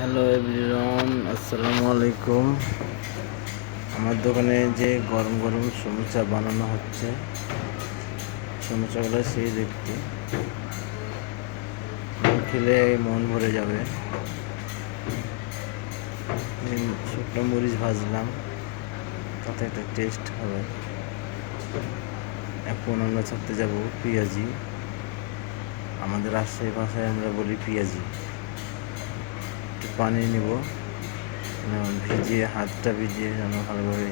Hello everyone, আসসালামু আলাইকুম। আমার দোকানে যে গরম গরম সমুচা বানানো হচ্ছে, সমুচাগুলো সেই দেখতে খেলে মন ভরে যাবে। শুকনো মরিচ ভাজলাম, তাতে একটা টেস্ট হবে। এখন আমরা ছাড়তে যাব পেঁয়াজি। আমাদের রাজশাহী ভাষায় আমরা বলি পেঁয়াজি। পানি নিব, ভিজিয়ে হাতটা ভিজিয়ে যেন ভালোভাবে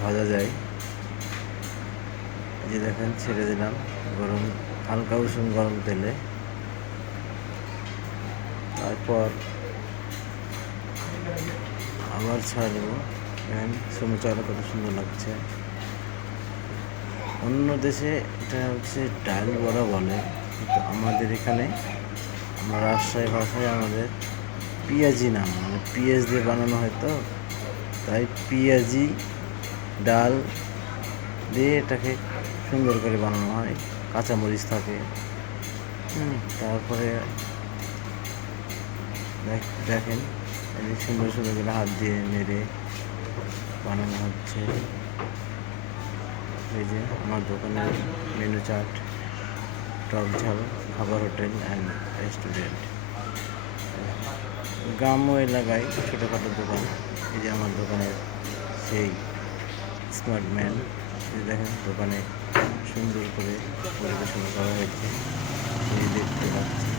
ভাজা যায়। যে দেখেন ছেড়ে দিলাম গরম, হালকা উষুম গরম তেলে। তারপর আবার ছাড়বো। দেখেন সমুচাটা কত সুন্দর লাগছে। অন্য দেশে এটা হচ্ছে ডাল বড়া বলে, কিন্তু আমাদের এখানে আমরা রাজশাহী ভাষায় আমাদের পেঁয়াজি নাম, মানে পেঁয়াজ দিয়ে বানানো হয়, তো তাই পেঁয়াজি ডাল দিয়ে এটাকে সুন্দর করে বানানো হয়। কাঁচামরিচ থাকে। তারপরে দেখেন এই সুন্দর সুন্দর করে হাত দিয়ে নেড়ে বানানো হচ্ছে। এই যে আমার দোকানের মেনু চার্ট, টক ঝাল খাবার হোটেল অ্যান্ড রেস্টুরেন্ট। গ্রাম্য এলাকায় ছোটোখাটো দোকান। এই যে আমার দোকানের সেই স্মার্ট ম্যান, দেখেন দোকানে সুন্দর করে পরিবেশনা করা হয়েছে। এই দেখতে পাচ্ছি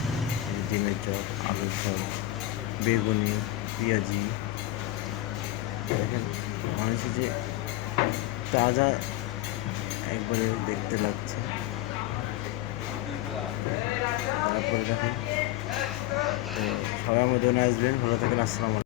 ডিমের চপ, আলুর চপ, বেগুনি, পেঁয়াজি। দেখেন মানুষ যে তাজা একবারে দেখতে লাগছে। তারপরে দেখেন, তো সবাই আমাদের আসবেন। ভালো থাকেন, আসসালামু আলাইকুম।